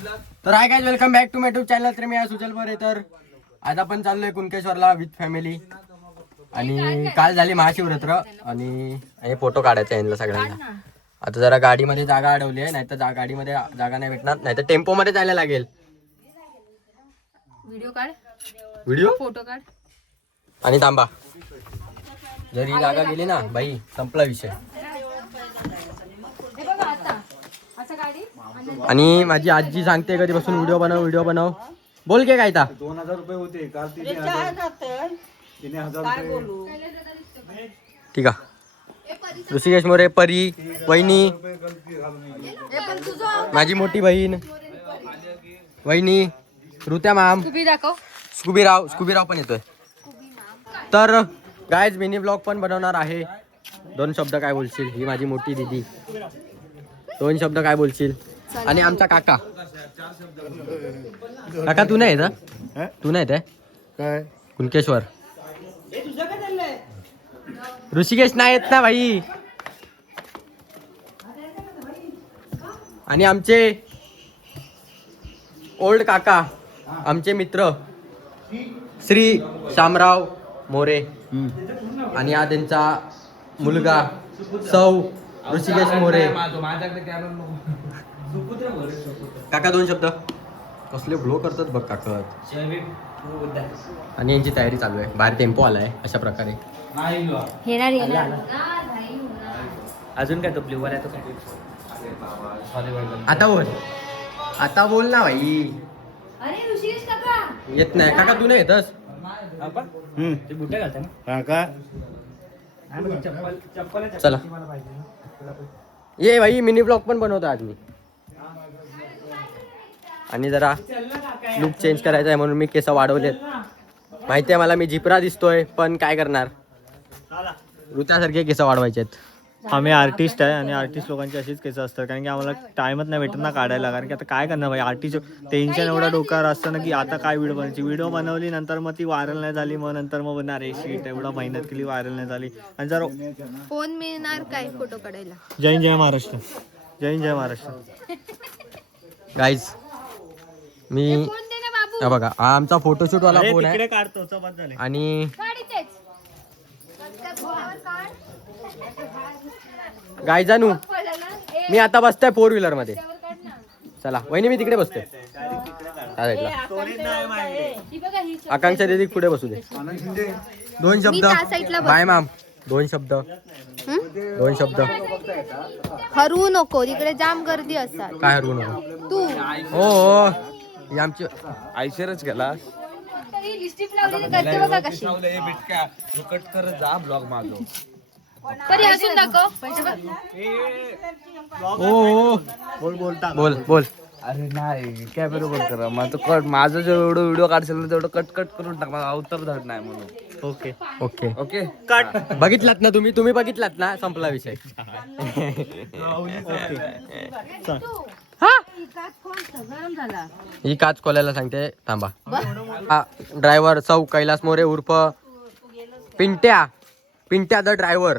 तर hi guys, welcome back to my YouTube channel. तर मी आहे सुजल बोरे. तर आज आपण चाललोय कुणकेश्वरला विथ फॅमिली. आणि काल झाली महाशिवरात्र आणि हे फोटो काढायचे यांना सगळ्यांना. आता जरा गाडीमध्ये जागा अडवली आहे, नाहीतर गाडीमध्ये जागा नाही भेटणार, नाहीतर टेम्पो मध्ये जायला लागेल. व्हिडिओ काढ, व्हिडिओ फोटो काढ आणि थांबा. जर ही जागा गेली ना बाई, संपला विषय. आणि माझी आजी सांगते कधीपासून व्हिडिओ बनव. बोल के काय ता 2000 रुपये होते काल तिने 1000 रुपये. ठीक आहे. ऋषिकेश मोरे, परी, वहिनी, माझी मोठी बहीण, वहिनी, ऋत्या माम, स्कूबीराव पण येतोय. तर गायज मिनी ब्लॉग पण बनवणार आहे. 2 शब्द काय बोलशील? ही माझी मोठी दीदी. 2 शब्द काय बोलशील? आणि आमचा काका तू नाही येत? तू नाही येत काय कुणकेश्वर? ऋषिकेश नाही येत ना भाई. आणि आमचे ओल्ड काका, आमचे मित्र श्री शामराव मोरे, आणि हा त्यांचा मुलगा सौ ऋषिकेश मोरे. काका 2 शब्द. कसले ब्लो करतात बघ काका. आणि यांची तयारी चालू आहे. बाहेर टेम्पो आलाय अशा प्रकारे. अजून काय तो फ्लेवर आहे तो काय? आता बोल ना भाई. अरे ऋषिकेश काका येत नाही काका, तू नाही येतस? ते बुट्या घालता ना? काका चप्पल चला ये भाई, मिनी ब्लॉग पण बनवतो आज मी. आणि जरा लुक चेंज करायचा आहे म्हणून मी केस वाढवलेत. माहिती आहे मला मी झिपरा दिसतोय, पण काय करणार, ऋत्यासारखे केस वाढवायचे आहेत. आम्ही आर्टिस्ट आहे आणि आर्टिस्ट लोकांची अशीच केस असतात, कारण की आम्हाला टाइमच नाही भेटत ना काढायला. कारण की आता काय करणार भाई, आर्टिस्ट टेन्शन एवढं डोक्यावर असतं ना की आता काय व्हिडिओ बनवली, नंतर मग ती व्हायरल नाही झाली, मग नंतर मग बनणार आहे शीट एवढा मेहनत केली, व्हायरल नाही झाली. आणि जर फोन मिळणार काय फोटो काढायला? जय महाराष्ट्र, जय महाराष्ट्र. गाईज मी फोन दे ना बाबू. हा बघा, हा आमचा फोटोशूट वाला फोन आहे. तिकडे काढतो चपात झाले. आणि गाय जानू मी आता बसतोय 4 व्हीलर मध्ये. चला वहिनी, मी तिकडे बसतोय. आकांक्षा दीदी पुढे बसू दे. 2 शब्द बाय माम. 2 शब्द. 2 शब्द. हरू नको, तिकडे जाम गर्दी असतात. काय हरवू नको तू हो. ही आमची आयशरच गेला लिपस्टिक लावलेली करते बघा कशी. कट कर जा ब्लॉग माझो. परी हसून दाखव. ओ बोल. अरे नाही काय बरोबर करा माझं कट. माझं जेवढं व्हिडिओ काढशील ना तेवढं कट करून टाक. माझा अवतार धड नाही म्हणून. Okay okay okay cut. बघितलात ना तुम्ही बघितलात ना, संपला विषय. ही काच खोलायला सांगते, थांबा. ड्रायव्हर सौ कैलास मोरे उर्फ पिंट्या द ड्रायव्हर.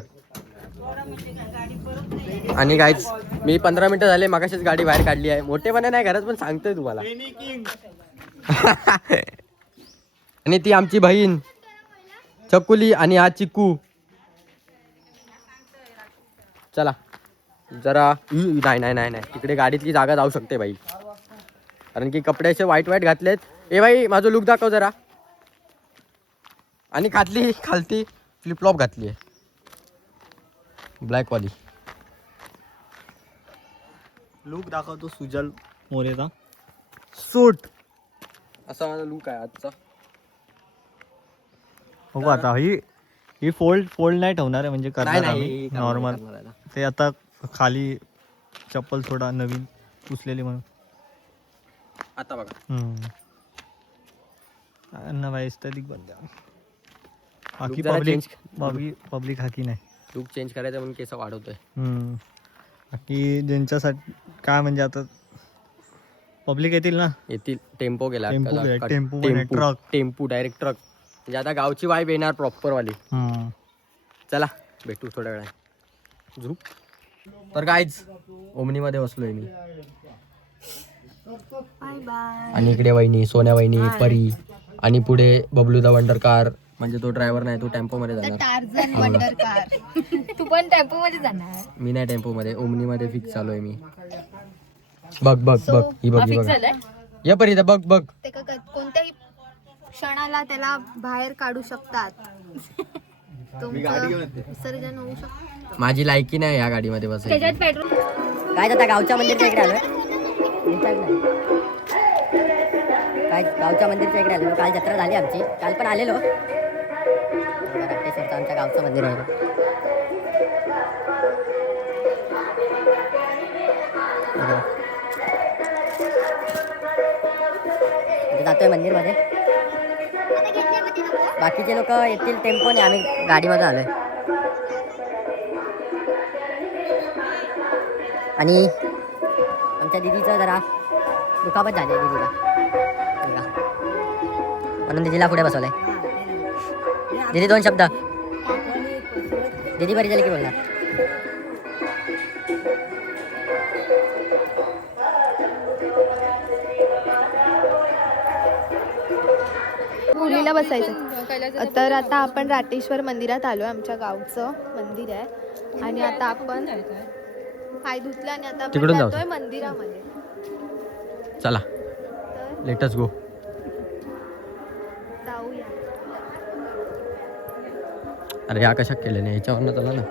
आणि गाईज मी 15 मिनिटं झाले मगाशीच गाडी बाहेर काढली आहे. मोठेपणा नाही घरात, पण सांगतोय तुम्हाला. आणि ती आमची बहीण चकुली आणि हा चिकू. चला जरा नाही तिकडे गाडीतली जागा जाऊ शकते बाई, कारण की कपडे असे वाईट घातलेत. ए बाई माझं लुक दाखव जरा. आणि खालती फ्लिपफ्लॉप घातली आहे ब्लॅक वाली. लुक दाखवतो सुजल मोरेचा. सूट असा माझा लुक आहे आजचा. हो आता ही फोल्ड नाही ठेवणार आहे, म्हणजे करणार आम्ही नॉर्मल. ते आता खाली चप्पल थोडा नवीन पुसलेली म्हणून. आता बघा भाई एस्थेटिक बनते. बाकी Look जरा पब्लिक हाकी नाही. लुक चेंज करायचा म्हणून केस वाढवतोय. बाकी ज्यांच्यासाठी काय म्हणजे आता पब्लिक येतील ना, येतील. टेम्पो गेला, टेम्पो डायरेक्ट ट्रक. म्हणजे आता गावची वाईब येणार प्रॉपर वाली. चला भेटू थोड्या वेळा. झूप. तर गाईज ओमनीमध्ये बसलोय मी. Bye bye. आणि इकडे वहिनी, सोन्या वहिनी, परी आणि पुढे बबलू द वंडर कार. म्हणजे तो ड्रायव्हर नाही, तो टेम्पो मध्ये जाणार. Tarzan wonder car. तू पण टेम्पो मध्ये जाणार? मी नाही टेम्पो मध्ये, ओमनी मध्ये फिक्स चालू आहे मी. बघ बघ बघ ही बघ ही बघ. या परी बघ बघ. ते कोणत्याही क्षणाला त्याला बाहेर काढू शकतात. तुमचं विसर्जन होऊ शकतं. माझी लायकी नाही या गाडीमध्ये बसायची. त्याच्यात पेट्रोल. काय जाता गावच्या मंदिरच्या इकडे आलोय. काय गावच्या मंदिरच्या इकडे आलेलो. काल जत्रा झाली आमची, काल पण आलेलो. राटेश्वरचं आमच्या गावचं मंदिर आहे. जातोय मंदिर मध्ये. बाकीचे लोक येतील टेम्पोने, आम्ही गाडीमध्ये आलोय. आणि आमच्या दीदीचं जरा दुखापत झाली आहे दीदीला, म्हणून दीदीला पुढे बसवलंय. दीदी 2 शब्द. दीदी बरी झाली की बोलणार. मुलीला बसायचं. तर आता आपण राटेश्वर मंदिरात आलोय. आमच्या गावचं मंदिर आहे. आणि आता आपण पाय धुतले आणि आता आपण तिकडून जाऊ. जातोय मंदिरामध्ये. चला लेटस गो. जाऊया. अरे ह्या कशा केल्या नाही, ह्याच्यावरनं चला ना.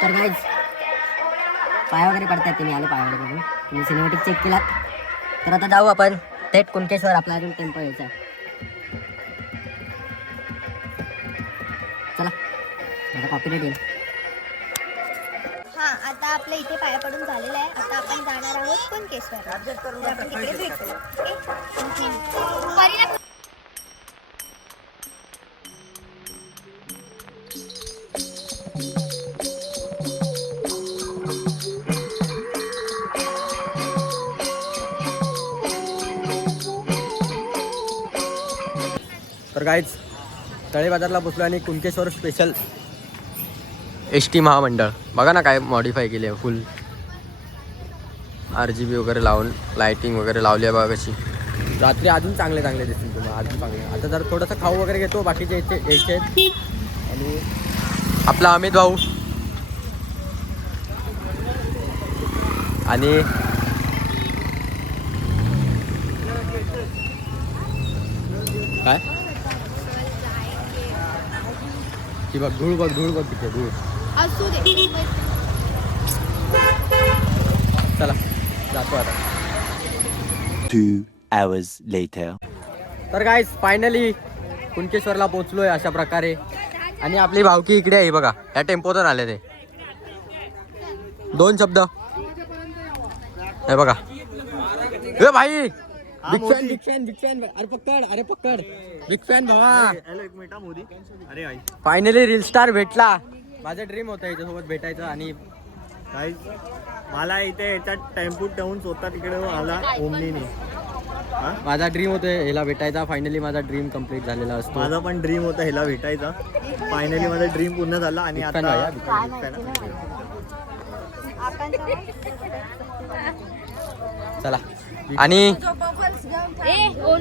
तर गाईज पाय वगैरे पडतात. तुम्ही आले पाय वगैरे करून, तुम्ही सिनेमॅटिक चेक केलात. तर आता जाऊ आपण थेट कुणकेश्वर. आपला अजून टेम्पो यायचा आहे. चला आता कॉपीराइट येईल. हा आता आपल्या इथे पाया पडून झालेलं आहे. आता आपण जाणार आहोत कुणकेश्वर. आपण तिकडे भेटू. ओके? तर गाईज तळे बाजारला पोचलो आणि कुणकेश्वर स्पेशल एस.टी. महामंडळ. बघा ना काय मॉडीफाय केली आहे. फुल RGB वगैरे लावून लाइटिंग वगैरे लावली आहे बघा कशी. रात्री अजून चांगले चांगले दिसतील तुम्हाला, अजून चांगले. आता जर थोडंसं खाऊ वगैरे घेतो, बाकीचे यायचे आहेत. आणि आपला अमित भाऊ आणि काय ती बघ धूळ बघ, धूळ बघ तिथे धूळ. असू दे. चला जातो आता. 2 hours later. तर गाईज फायनली कुणकेश्वरला पोहोचलोय अशा प्रकारे. आणि आपली भावकी इकडे आहे बघा, या टेम्पोतून आले ते. 2 शब्द हे बघा. ए भाई big fan big fan big fan. अरे पकड, अरे पकड. बिग फॅन भावा. हॅलो एक मिनिट मोदी. अरे आई फायनली रील स्टार भेटला. माझं ड्रीम होतं याच्यासोबत भेटायचं. आणि काही मला इथे याच्यात टेम्पो ठेवून स्वतः तिकडे आला ओमनीने. माझा ड्रीम होतं ह्याला भेटायचा. फायनली माझा ड्रीम कम्प्लीट झालेला असतो. माझा पण ड्रीम होता ह्याला भेटायचा. फायनली माझा ड्रीम पूर्ण झाला. आणि Big fan भाई, चला. आणि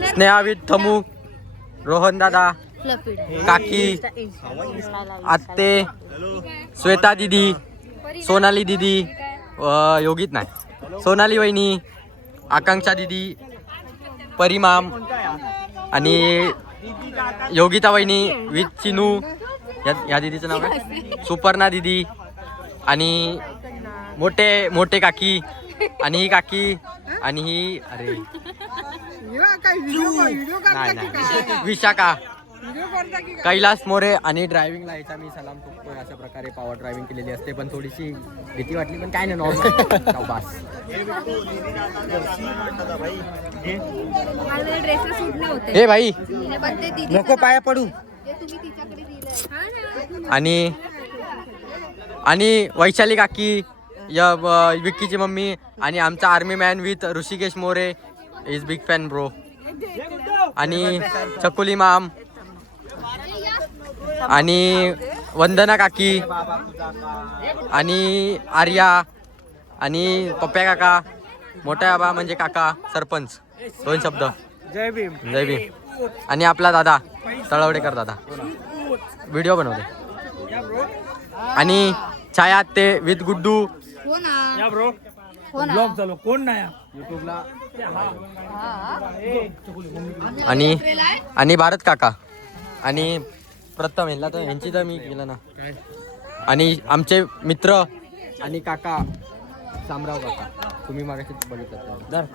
स्नेहा विथ थमू, रोहन दादा, काकी, आत्ते, श्वेता दीदी, सोनाली दीदी, योगित नाही, सोनाली वहिनी, आकांक्षा दीदी, परिमाम आणि योगिता वहिनी विथ चिनू. या दीदीचं नाव काय? सुपर्णा दीदी. आणि मोठे मोठे काकी. आणि ही काकी. आणि ही अरे नाही विशाखा. कैलास मोरे आणि ड्रायव्हिंगला यायचा मी सलाम ठोकतोय. अशा प्रकारे पॉवर ड्रायव्हिंग केलेली असते, पण थोडीशी भीती वाटली, पण काय नाही नॉर्मल बास. हे भाई नको पाया पडू. आणि वैशाली काकी, विक्कीची मम्मी आणि आमचा army man with Rishikesh More is big fan bro. आणि चकुली माम आणि वंदना काकी आणि आर्या आणि पप्प्या काका, मोठ्या बाबा म्हणजे काका सरपंच. 2 शब्द. जय भीम. जय भीम. आणि आपला दादा तळवडेकर दादा व्हिडिओ बनवते. आणि छाया ते विथ गुड्डू. ब्लॉग चालू कोण नाही युट्यूबला. आणि भारत काका आणि प्रथम यांना तर यांची तर मी केलं ना. आणि आमचे मित्र आणि काका शामराव काका, तुम्ही मागाशी बघितलं.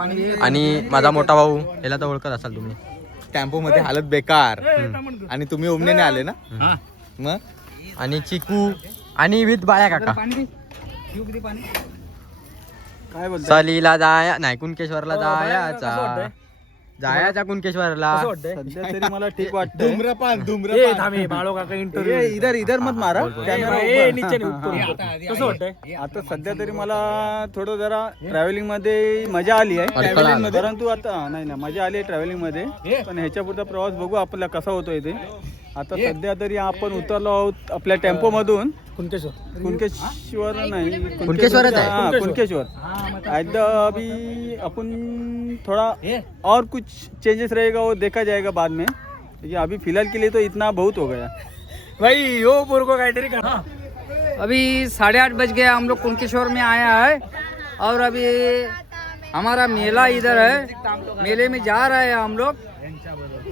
आणि माझा मोठा भाऊ, याला तर ओळखत असाल तुम्ही. टेम्पो मध्ये हालत बेकार आणि तुम्ही ओमनेने आले ना मग. आणि चिकू आणि विथ बाळ्या काका. काय बोलतो सलीला जाया नाही, कुणकेश्वरला जायचा कुणकेश्वरला. सध्या तरी मला ठीक वाटतं. धूम्रपान बाळो काका इंटरव्ह्यू इधर मत मारा कॅमेरा. कसं वाटतंय? आता सध्या तरी मला थोडं जरा ट्रॅव्हलिंग मध्ये मजा आली आहे. अडकला आला. परंतु आता नाही मजा आली आहे ट्रॅव्हलिंग मध्ये, पण ह्याच्या पुढचा प्रवास बघू आपला कसा होतोय ते. आता सध्या तरी आपण उतरलो आहोत आपल्या टेम्पो मधून. कुणकेश्वर नाही, कुणकेश्वरच आहे. हाँ, कुणकेश्वर. अभी अपन थोड़ा और कुछ चेंजेस रहेगा वो देखा जाएगा बाद में, क्योंकि अभी फिलहाल के लिए तो इतना बहुत हो गया भाई यो पोर को काहीतरी करा. अभी 8:30 बज गए, हम लोग कुणकेश्वर में आया है और अभी हमारा मेला इधर है, मेले में जा रहे हैं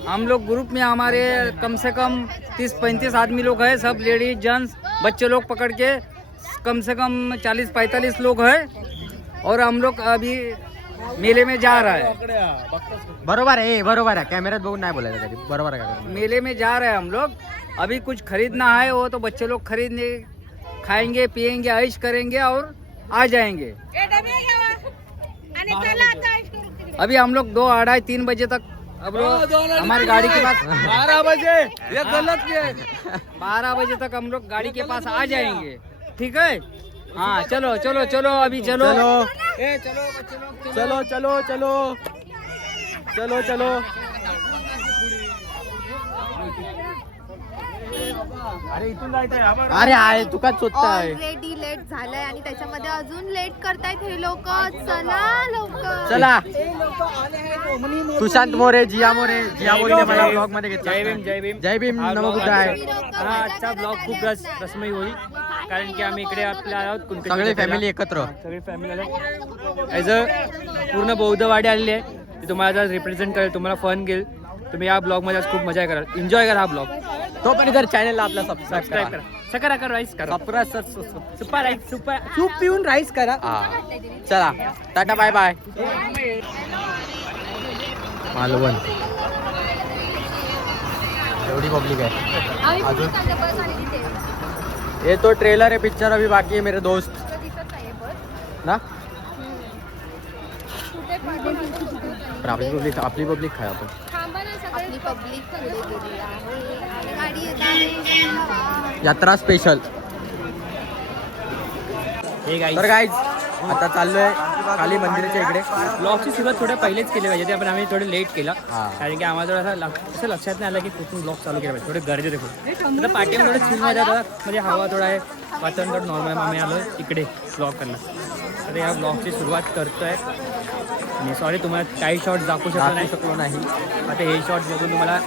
हम लोग ग्रुप में हमारे कम से कम 30-35 आदमी लोग हैं, सब लेडीज जेंट्स बच्चे लोग पकड़ के कम से कम 40-45 लोग हैं और हम लोग अभी मेले में जा रहा है. बरोबर आहे कॅमेऱ्यात बघून नाही बोलायचं तरी. बरोबर आहे का? मेले में जा रहे हैं हम लोग. अभी कुछ खरीदना है वो तो बच्चे लोग खरीदने, खाएंगे पिएंगे ऐश करेंगे और आ जाएंगे. अभी हम लोग 2-2:30-3 बजे तक अब हमारी गाड़ी के पास 12 बजे ये गलत किया है. 12 बजे तक हम लोग गाड़ी के पास आ जाएंगे. ठीक है. हाँ चलो अभी चलो. ए चलो बच्चे लोग चलो. अरे इथून जायचंय. अरे आहे तुका शोधताय. ऑलरेडी लेट झालंय आणि त्याच्यामध्ये अजून लेट करतायत हे लोक. चला लवकर. चला. सुशांत मोरे, जिया मोरे मला ब्लॉग मध्ये घेतलं. जय भीम नमो आहे. हा आजचा ब्लॉग खूप रसमयी होईल, कारण की आम्ही इकडे आपल्या आहोत कुणकेश्वर सगळे भेटायला. फॅमिली एकत्र. सगळी फॅमिली ॲज अ पूर्ण बौद्धवाडी आलेली आहे. ती तुम्हाला आज रिप्रेझेंट करेल, तुम्हाला फन घेईल. तुम्ही या ब्लॉग मध्ये आज खूप मजा कराल, एन्जॉय करा हा ब्लॉग. तो पण इधर चॅनलला आपला सबस्क्राईब सबस्क्राईब करा. करा, सकरा करा, राईस करा, सुपर राईस, सुपर सूप पिऊन राईस करा. हा चला टाटा बाय बाय. मालवण एवढी पब्लिक आहे अजून. ये तो ट्रेलर है, पिक्चर अभी बाकी है मेरे दोस्त ना. आपली पब्लिक खाय आपण. आपली पब्लिक पुढे गेली आहे. गाडी येत आहे. यात्रा स्पेशल. तर गाईज आता चाललोय खाली मंदिराच्या इकडे. ब्लॉगची सुरुवात थोड्या पहिलेच केली पाहिजे, पण आम्ही थोडे लेट केला. हा. कारण की आम्हाला थोडं असं लक्षात नाही आलं की कुठून ब्लॉग चालू केला पाहिजे. थोडे गरजेचे खूप आता पाठीवर थोडं चिलमध्ये आता म्हणजे हवा थोडा आहे, वातावरण थोडं नॉर्मल. आम्ही आलो इकडे ब्लॉग करणार. तर या ब्लॉगची सुरुवात करतोय. आणि सॉरी तुम्हाला काही शॉर्ट दाखवू शकलो नाही. आता हे शॉर्ट बघून तुम्हाला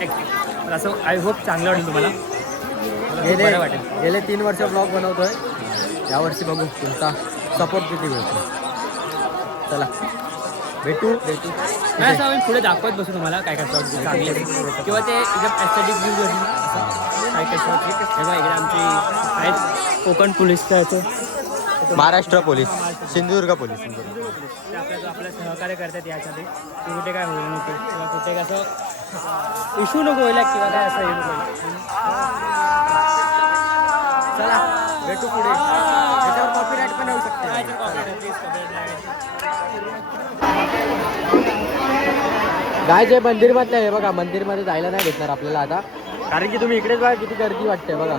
असं आय होप चांगलं वाटेल तुम्हाला. बरं वाटेल. गेले 3 वर्ष ब्लॉग बनवतोय. यावर्षी बघू तुमचा सपोर्ट किती मिळतो. चला भेटू. नाही असं आम्ही पुढे दाखवत बसू तुम्हाला काय काय शॉर्ट चांगले किंवा ते एकदम ॲस्थेटिक व्ह्यूज होईल काय काय शॉर्ट. तेव्हा इकडे आमची आहेत कोकण पोलीसचं याचं, महाराष्ट्र पोलीस, सिंधुदुर्ग पोलीस. ते आपल्या सहकार्य करतात यासाठी. की कुठे काय होईल नको किंवा कुठे कसं इशू नको व्हायला किंवा काय असं हे नको. चला भेटू पुढे. याच्यावर कॉपीराईट पण येऊ शकते. काय जे मंदिरमधलं आहे बघा, मंदिरमध्ये जायला नाही भेटणार आपल्याला आता, कारण की तुम्ही इकडेच बघा किती गर्दी वाटते बघा.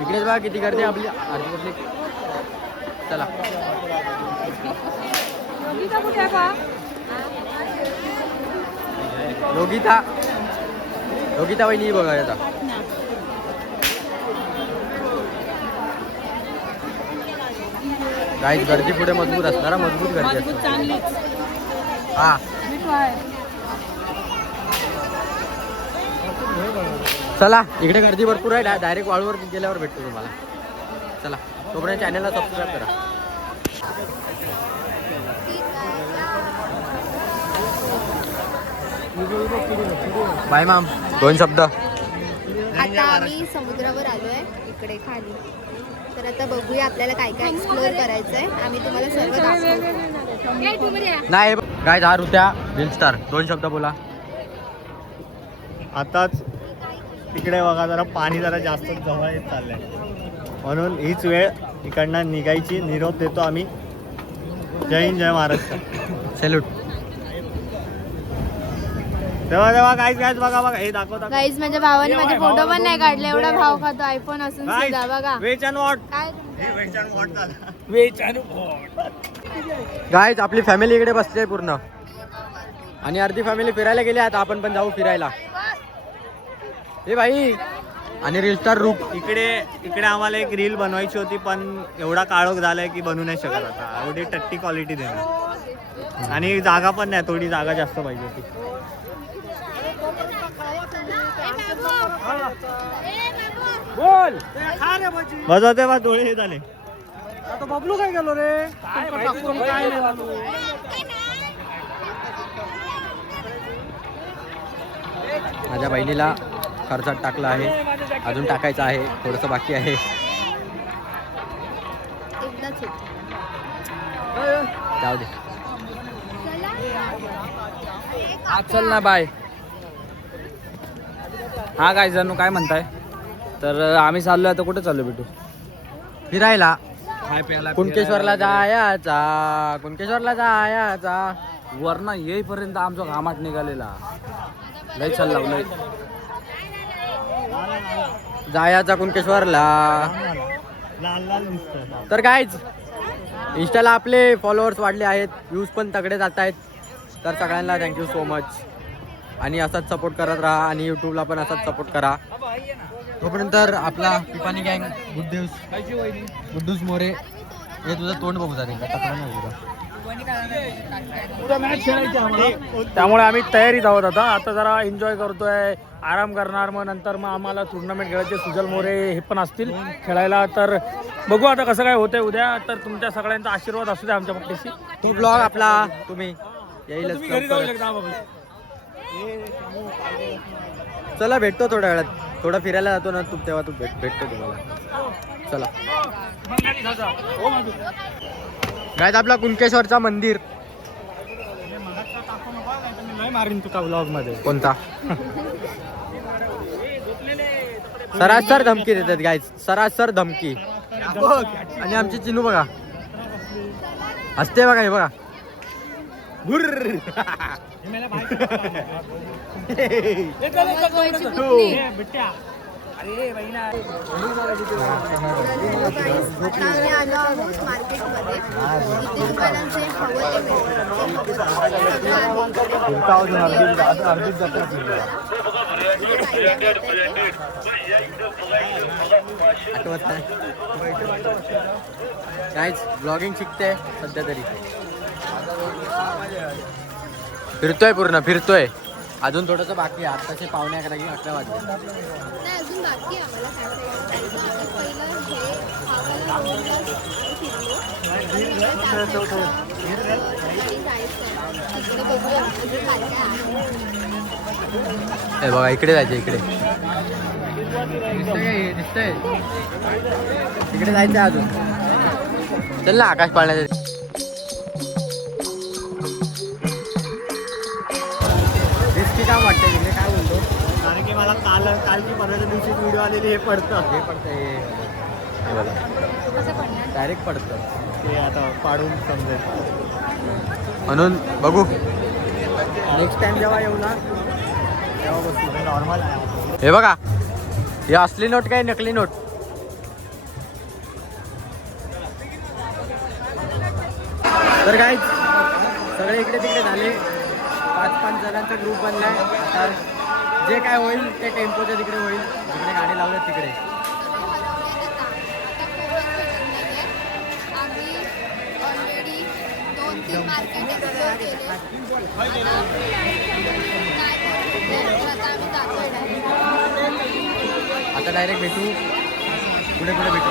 इकडेच बघा किती गर्दी आपली आरती पब्लिक. चला योगिता वहिनी बघा आता. गाईज गर्दी पुढे मजबूत असणार, मजबूत गर्दी असणार. हा चला इकडे गर्दी भरपूर आहे. डायरेक्ट वाळूवर गेल्यावर भेटतो तुम्हाला. चला तोपर्यंत चॅनलला सबस्क्राईब करा. Bye ma'am. 2 शब्द. आता आम्ही समुद्रावर आलोय इकडे खाली. तर आता बघूया आपल्याला काय काय एक्सप्लोअर करायचं आहे. आम्ही तुम्हाला सर्व दाखवतो. नाही काय हा ऋत्या रील स्टार. 2 शब्द बोला. आताच तिकडे बघा जरा पाणी जरा जास्त जवळ येत चाललंय, म्हणून हीच वेळ इकडनं निघायची. निरोप देतो आम्ही. जय हिंद, जय महाराष्ट्र. सॅल्यूट. तेव्हा गाईज बघा हे दाखवता. गाईज माझ्या भावाने माझे फोटो पण नाही काढले. एवढा भाव खातो आयफोन असून सुद्धा. बघा वेच अँड वॉट. काय गाईज आपली फॅमिली इकडे बसते पूर्ण, आणि अर्धी फॅमिली फिरायला गेली. आता आपण पण जाऊ फिरायला. ए भाई. आणि रील स्टार रूप. इकडे आम्हाला एक रील बनवायची होती, पण एवढा काळोख झालाय की बनवू नाही शकत आता. एवढी टट्टी क्वालिटी देणार, आणि जागा पण नाही, थोडी जागा जास्त पाहिजे होती. बोल बजवते बा डोळे हे झाले. आता बबलू काय गेलो रे. काय माझ्या बहिणीला खर्चात टाकला आहे, अजून टाकायचं आहे, थोडंसं बाकी आहे. एकदाच येतो. जाऊ दे. चल ना बाय. हा काय जणू काय म्हणताय. तर आम्ही चाललोय आता. कुठे चाललो बेटू. फिरायला. काय प्यायला कुणकेश्वरला जायचा. कुणकेश्वरला जायचा. वरनं येईपर्यंत आमचा घामाट निघालेला. लय चालला लय. जायचा कुणकेश्वरला. लाल लाल दिसतं. तर कायच इंस्टाला आपले फॉलोअर्स वाढले आहेत, व्ह्यूज पण तगडे जात आहेत. तर सगळ्यांना थँक्यू सो मच. आणि असाच सपोर्ट करत राहा, आणि यूट्यूबला पण असाच सपोर्ट करा. तोपर्यंत आपला पिपाणी गँग गुड्डूस मोरे. हे तुझं तोंड बघू जाते का. त्यामुळे आम्ही तयारीत आहोत. आता जरा एन्जॉय करतोय, आराम करणार. मग नंतर मग आम्हाला टुर्नामेंट खेळायचे. सुजल मोरे हे पण असतील खेळायला. तर बघू आता कसं काय होतंय उद्या. तर तुमच्या सगळ्यांचा आशीर्वाद असू द्या आमच्या पक्षी. तो ब्लॉग आपला तुम्ही येईलच. चला भेटतो थोड्या वेळात. थोडं फिरायला जातो ना तू, तेव्हा तू भेटतो तुम्हाला. चला काय आपला कुणकेश्वरचा मंदिर. नाही मारीन तुका ब्लॉग मध्ये. कोणता. सरासर धमकी देतात गाईज, सरासर धमकी. आणि आमची चिनू बघा हसते बघा. हे बघा. आम्ही आलो आहोत मार्केटमध्ये. इथे तुम्हाला जे हवं ते आठवत नाही काहीच. ब्लॉगिंग शिकते सध्या तरी. फिरतोय पूर्ण फिरतोय. अजून थोडंसं बाकी आहे. आत्ताचे 11:45 वाजले. नाही अजून बाकी आहे आम्हाला काय हे बघा इकडे जायचं. इकडे दिसतंय. इकडे जायचं अजून. चल ना आकाश पाळण्याचं. आपल्याला काल की परवाच्या दिवशी व्हिडिओ आलेली हे पडतं हे पडतं हे बघा डायरेक्ट पडतं ते आता पाडून समजेल. म्हणून बघू नेक्स्ट टाइम जेव्हा येऊ ना तेव्हा बसू नॉर्मल आहे. हे बघा हे असली नोट काय नकली नोट. तर काय सगळे इकडे तिकडे झाले 5-5 जणांचा ग्रुप बनलाय. आता जे काय होईल ते टेम्पोच्या तिकडे होईल जिकडे गाडी लावल्यात तिकडे. आम्ही ऑलरेडी 2-3 मार्केट एक्सप्लोर केले. आता डायरेक्ट भेटू पुढे पुढे भेटू.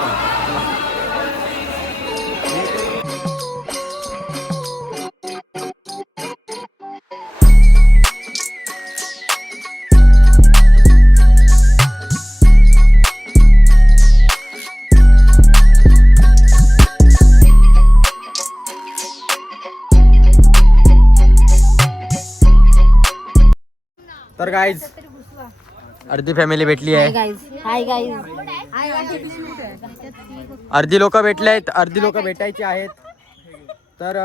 तर गाईज अर्धी फॅमिली भेटली आहे. Hi guys. अर्धी लोक भेटले आहेत अर्धी लोक भेटायची आहेत. तर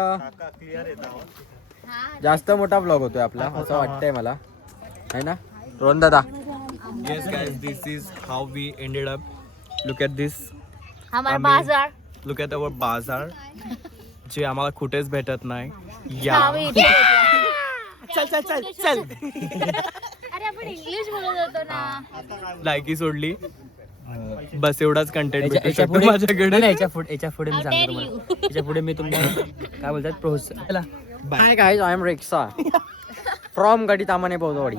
जास्त मोठा ब्लॉग होतोय आपला असं वाटतंय मला है ना रोहन दादा. Yes guys, this is how we ended up. Look at this. हमारा बाजार Look at our bazaar. जे आम्हाला कुठेच भेटत नाही. या चल चल चल चल. अरे आपण इंग्लिश बोलत होतो ना. लायकी सोडली. बस एवढाच कंटेंट भेटू शकतो माझ्याकडे. याच्या पुढे मी सांगतो तुम्हाला. याच्या पुढे मी तुम्हाला काय बोलतात प्रोत्साहन. हाय गाईज आय एम रेक्सा फ्रॉम गडी तामाने बोधवाडी.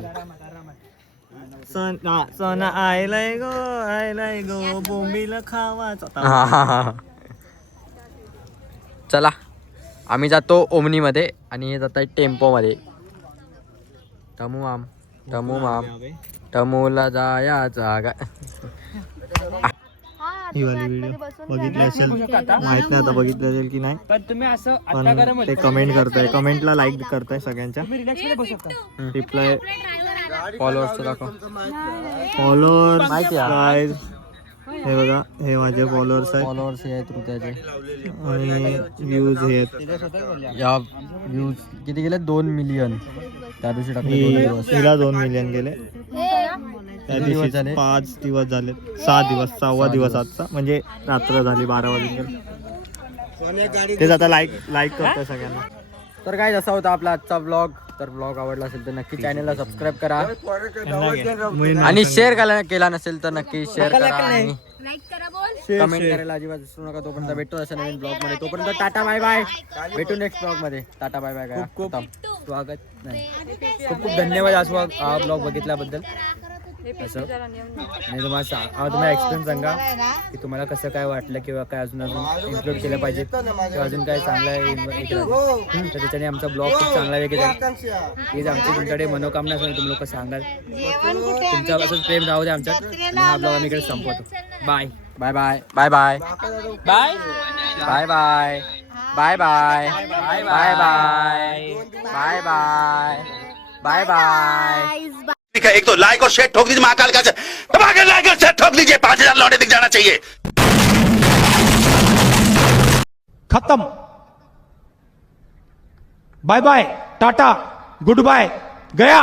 सोना आयलाय गो बोंबीला खावाचा. चला आम्ही जातो ओमनीमध्ये आणि हे जात आहे टेम्पोमध्ये. टमू माम टमूला जाया जागा. ही वाली व्हिडिओ बघितली असेल माहित नाही आता बघितलं असेल की नाही पण तुम्ही असं पण ते कमेंट करताय कमेंटला लाईक करताय सगळ्यांच्या. रिप्लाय फॉलोअर्स दाखव. फॉलोअर्स गाईज हे बघा हे माझे फॉलोअर्स आहेत फॉलोअर्स हे आहेत ऋत्याचे आणि व्ह्यूज हे आहेत. या व्ह्यूज किती गेले 2 मिलियन त्या दिवशी टाकले. हिला 2 मिलियन गेले त्या दिवशी. 5 दिवस झाले 6 दिवस 6वा दिवस आजचा म्हणजे रात्र झाली 12 वाजून. तेच आता लाईक करतोय सगळ्यांना. तर काय असा होता आपला आजचा ब्लॉग. तर ब्लॉग आवडला असेल तर नक्की चॅनलला सबस्क्राईब करा आणि शेअर केला नसेल तर नक्की शेअर करा आणि कमेंट करायला अजिबात विसरू नका. तोपर्यंत भेटू अशा नवीन ब्लॉग मध्ये. तोपर्यंत टाटा बाय बाय. भेटू नेक्स्ट ब्लॉग मध्ये. Tata bye bye. काय खूप स्वागत नाही खूप खूप धन्यवाद हा ब्लॉग बघितल्याबद्दल. असं आणि तुम्हाला एक्सपिरियन्स सांगा की तुम्हाला कसं काय वाटलं किंवा काय अजून इन्क्लूड केलं पाहिजे किंवा अजून काय चांगलं आहे तर त्याच्याने आमचा ब्लॉग खूप चांगला वेगळा जाईल. हीच आमची तुमच्याकडे मनोकामना असेल तुम्ही लोक सांगाल. तुमचं असंच प्रेम राहू द्या आमच्यात. आणि हा ब्लॉग आम्ही इकडे संपवतो. Bye bye bye bye bye bye bye bye bye bye bye bye bye bye bye bye. एक तो लाइक और शेयर ठोक दीजिए महाकाल का से लाइक और शेयर ठोक दीजिए 5000 लौटे दिख जाना चाहिए. खत्म. Bye bye tata goodbye गया.